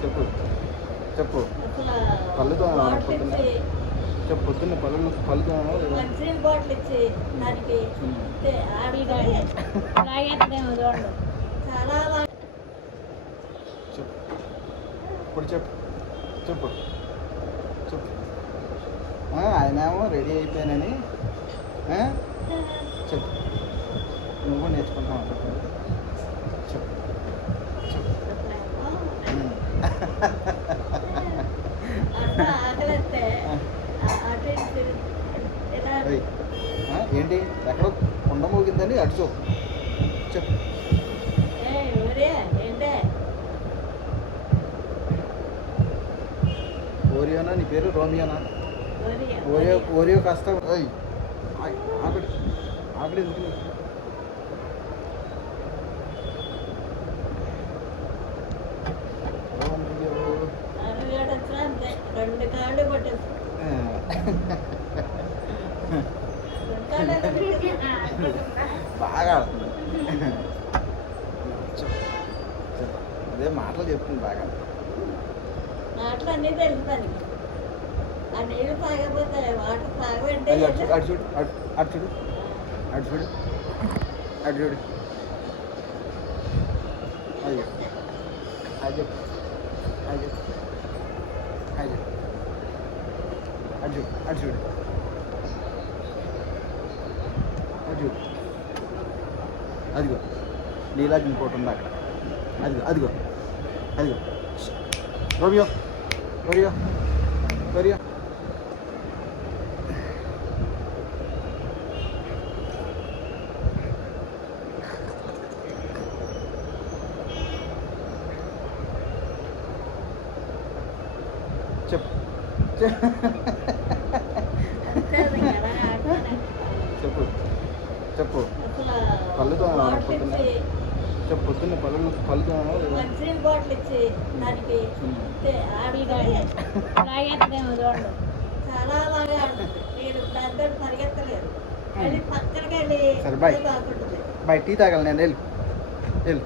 చెప్పు చెప్పు పళ్ళుతో పొద్దున్న చెప్పు పొద్దున్న పళ్ళుతో మంచినీళ్ళ బాటిల్ ఇచ్చి దానికి చాలా బాగా చెప్పు ఇప్పుడు చెప్పు చెప్పు చెప్పు ఆయనేమో రెడీ అయిపోయానని చెప్పు నువ్వు నేర్చుకుంటావు చెప్పు చెప్పు ఆకలిస్తే ఏంటి ఎక్కడో కొండ మోగిందని అటు చూపు చెప్పు ఏంటే ఓరియోనా నీ పేరు రోమియోనా ఓరియో కాస్త ఆకలి ఆకలి ఎందుకు నీకు? రెండు కాళ్ళు పట్టేసి బాగా ఆడుతుంది అదే మాటలు చెప్తుంది బాగా మాటలు అన్నీ తెలుసు దానికి ఆ నీళ్ళు తాగకపోతే వాటర్ తాగంటే అటు చూడు అటు చూడు అటు చూడు అటు చూడు అయ్యో అది చెప్పు అది చెప్పు అది చెప్పు అటు చూడు అటు చూడు అటు చూడు అదిగో నీలాగా ఇంకోటి ఉంది అక్కడ అదిగో అదిగో అదిగో రోమియో రోమియో రోమియో చెప్పు చెప్పు చెప్పు పళ్ళుతో పొద్దున్న చెప్పు పొద్దున్న పళ్ళుతో మంచినీళ్ళ బాటిల్ ఇచ్చి దానికి చాలా బాగా ఆడుతుంది మీరు దాంతో పరిగెత్తలేదు అది పక్కనకి వెళ్ళి సరే బాయ్ బాగుంటుంది బాయ్ టీ తాగాలి నేను వెళ్ళు వెళ్ళు